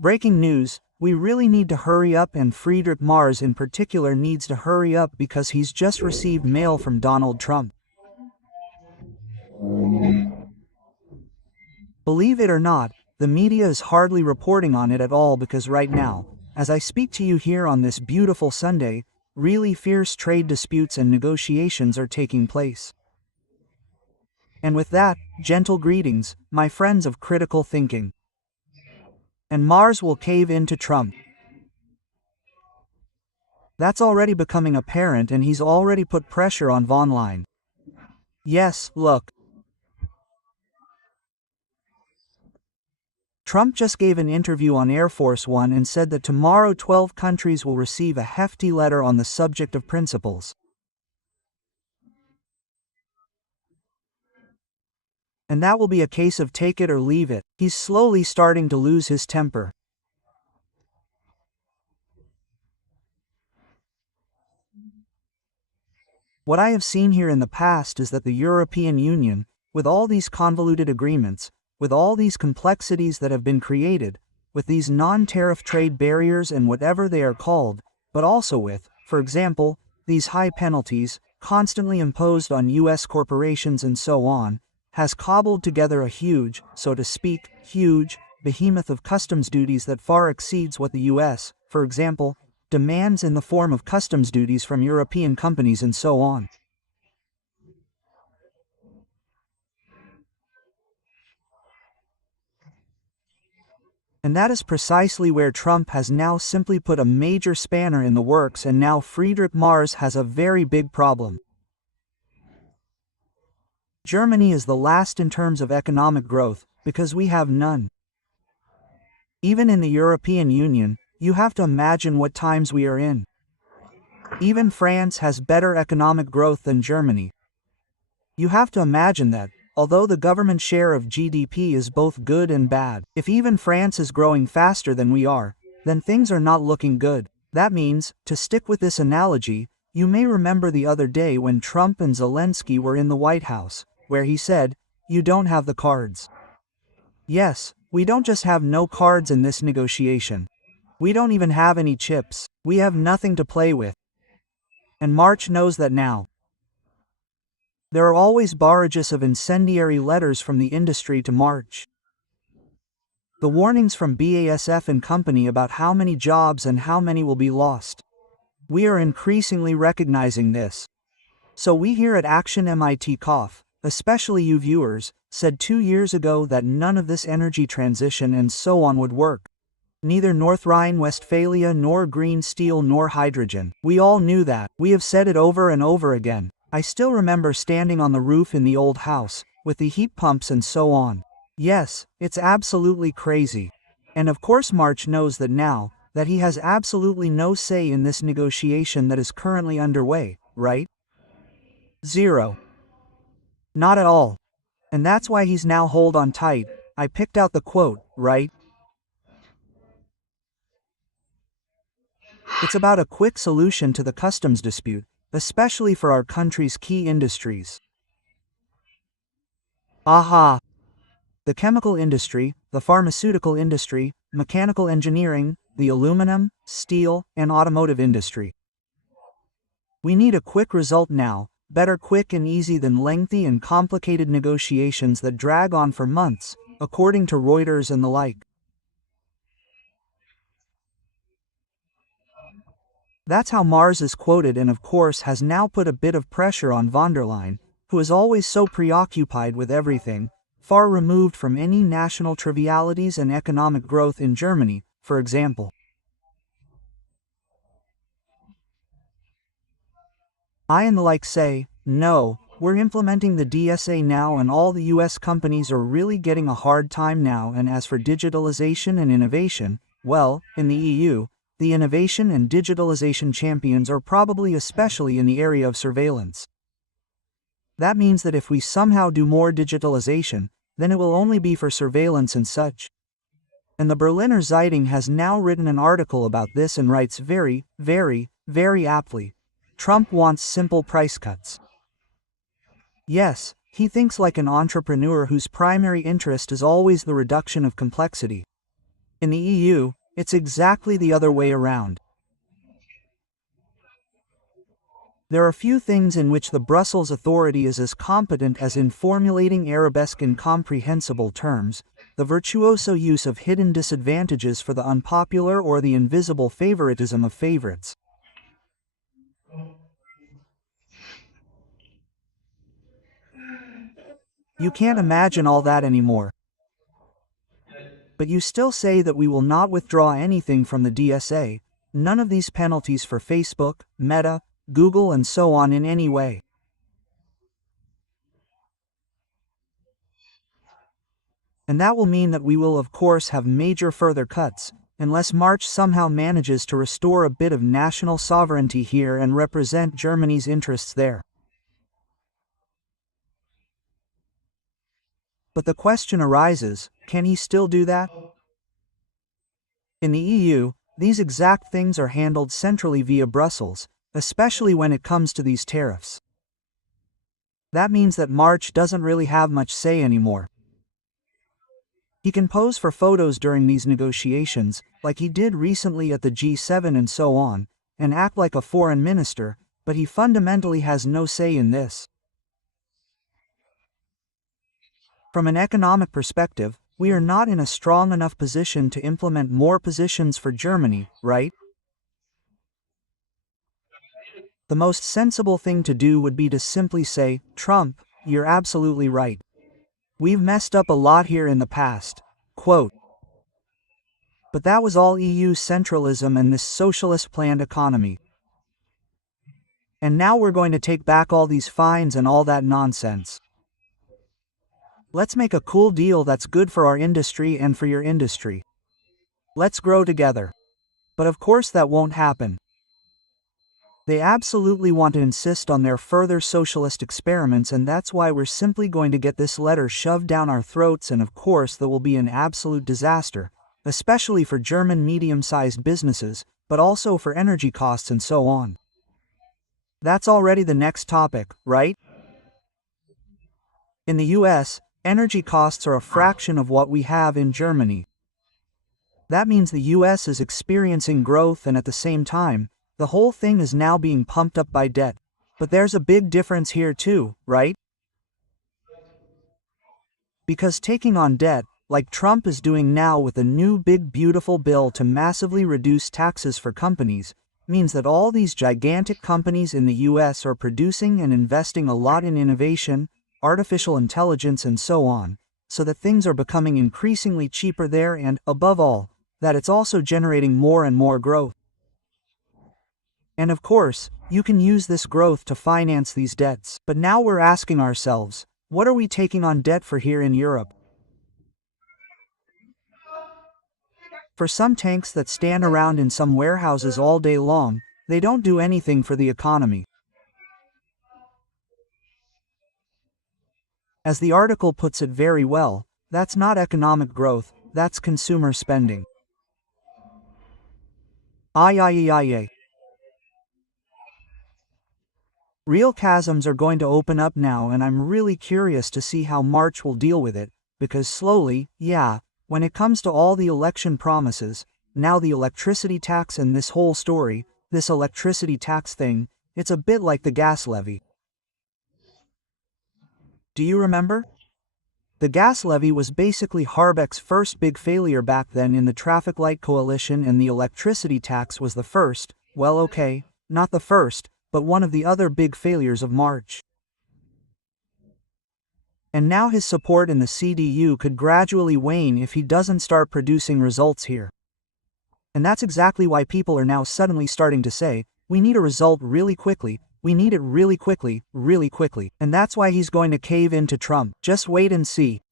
Breaking news, we really need to hurry up, and Friedrich Merz in particular needs to hurry up because he's just received mail from Donald Trump. Believe it or not, the media is hardly reporting on it at all because right now, as I speak to you here on this beautiful Sunday, really fierce trade disputes and negotiations are taking place. And with that, gentle greetings, my friends of critical thinking. And Mars will cave in to Trump. That's already becoming apparent, and he's already put pressure on von Leyen. Yes, look. Trump just gave an interview on Air Force One and said that tomorrow 12 countries will receive a hefty letter on the subject of principles. And that will be a case of take it or leave it. He's slowly starting to lose his temper. What I have seen here in the past is that the European Union, with all these convoluted agreements, with all these complexities that have been created, with these non-tariff trade barriers and whatever they are called, but also with, for example, these high penalties, constantly imposed on US corporations and so on, has cobbled together a huge, so to speak, huge, behemoth of customs duties that far exceeds what the US, for example, demands in the form of customs duties from European companies and so on. And that is precisely where Trump has now simply put a major spanner in the works, and now Friedrich Merz has a very big problem. Germany is the last in terms of economic growth, because we have none. Even in the European Union, you have to imagine what times we are in. Even France has better economic growth than Germany. You have to imagine that, although the government share of GDP is both good and bad, if even France is growing faster than we are, then things are not looking good. That means, to stick with this analogy, you may remember the other day when Trump and Zelensky were in the White House, where he said, "You don't have the cards." Yes, we don't just have no cards in this negotiation. We don't even have any chips. We have nothing to play with. And March knows that now. There are always barrages of incendiary letters from the industry to March. The warnings from BASF and company about how many jobs and how many will be lost. We are increasingly recognizing this. So we here at Action MIT Cough, especially you viewers, said 2 years ago that none of this energy transition and so on would work. Neither North Rhine-Westphalia nor green steel nor hydrogen. We all knew that. We have said it over and over again. I still remember standing on the roof in the old house, with the heat pumps and so on. Yes, it's absolutely crazy. And of course March knows that now, that he has absolutely no say in this negotiation that is currently underway, right? Zero. Not at all. And that's why he's now hold on tight. I picked out the quote, right? It's about a quick solution to the customs dispute, especially for our country's key industries. Aha! The chemical industry, the pharmaceutical industry, mechanical engineering, the aluminum, steel, and automotive industry. We need a quick result now, better quick and easy than lengthy and complicated negotiations that drag on for months, according to Reuters and the like. That's how Mars is quoted, and of course has now put a bit of pressure on von der Leyen, who is always so preoccupied with everything, far removed from any national trivialities and economic growth in Germany, for example. I and the like say, no, we're implementing the DSA now and all the US companies are really getting a hard time now, and as for digitalization and innovation, well, in the EU, the innovation and digitalization champions are probably especially in the area of surveillance. That means that if we somehow do more digitalization, then it will only be for surveillance and such. And the Berliner Zeitung has now written an article about this and writes very, very, very aptly, Trump wants simple price cuts. Yes, he thinks like an entrepreneur whose primary interest is always the reduction of complexity. In the EU, it's exactly the other way around. There are few things in which the Brussels authority is as competent as in formulating arabesque incomprehensible terms, the virtuoso use of hidden disadvantages for the unpopular or the invisible favoritism of favorites. You can't imagine all that anymore. But you still say that we will not withdraw anything from the DSA, none of these penalties for Facebook, Meta, Google and so on in any way. And that will mean that we will of course have major further cuts, unless March somehow manages to restore a bit of national sovereignty here and represent Germany's interests there. But the question arises, can he still do that? In the EU, these exact things are handled centrally via Brussels, especially when it comes to these tariffs. That means that March doesn't really have much say anymore. He can pose for photos during these negotiations, like he did recently at the G7 and so on, and act like a foreign minister, but he fundamentally has no say in this. From an economic perspective, we are not in a strong enough position to implement more positions for Germany, right? The most sensible thing to do would be to simply say, Trump, you're absolutely right. We've messed up a lot here in the past. Quote. But that was all EU centralism and this socialist planned economy. And now we're going to take back all these fines and all that nonsense. Let's make a cool deal that's good for our industry and for your industry. Let's grow together. But of course that won't happen. They absolutely want to insist on their further socialist experiments, and that's why we're simply going to get this letter shoved down our throats, and of course that will be an absolute disaster, especially for German medium-sized businesses, but also for energy costs and so on. That's already the next topic, right? In the US, energy costs are a fraction of what we have in Germany. That means the US is experiencing growth, and at the same time, the whole thing is now being pumped up by debt. But there's a big difference here too, right? Because taking on debt, like Trump is doing now with a new big beautiful bill to massively reduce taxes for companies, means that all these gigantic companies in the US are producing and investing a lot in innovation, artificial intelligence and so on, so that things are becoming increasingly cheaper there, and, above all, that it's also generating more and more growth. And of course, you can use this growth to finance these debts. But now we're asking ourselves, what are we taking on debt for here in Europe? For some tanks that stand around in some warehouses all day long, they don't do anything for the economy. As the article puts it very well, that's not economic growth, that's consumer spending. Ay. Real chasms are going to open up now, and I'm really curious to see how March will deal with it, because slowly, when it comes to all the election promises, now the electricity tax and this whole story, this electricity tax thing, it's a bit like the gas levy. Do you remember? The gas levy was basically Habeck's first big failure back then in the traffic light coalition, and the electricity tax was the first, well okay, not the first, but one of the other big failures of March. And now his support in the CDU could gradually wane if he doesn't start producing results here. And that's exactly why people are now suddenly starting to say, we need a result really quickly, we need it really quickly, really quickly. And that's why he's going to cave in to Trump. Just wait and see.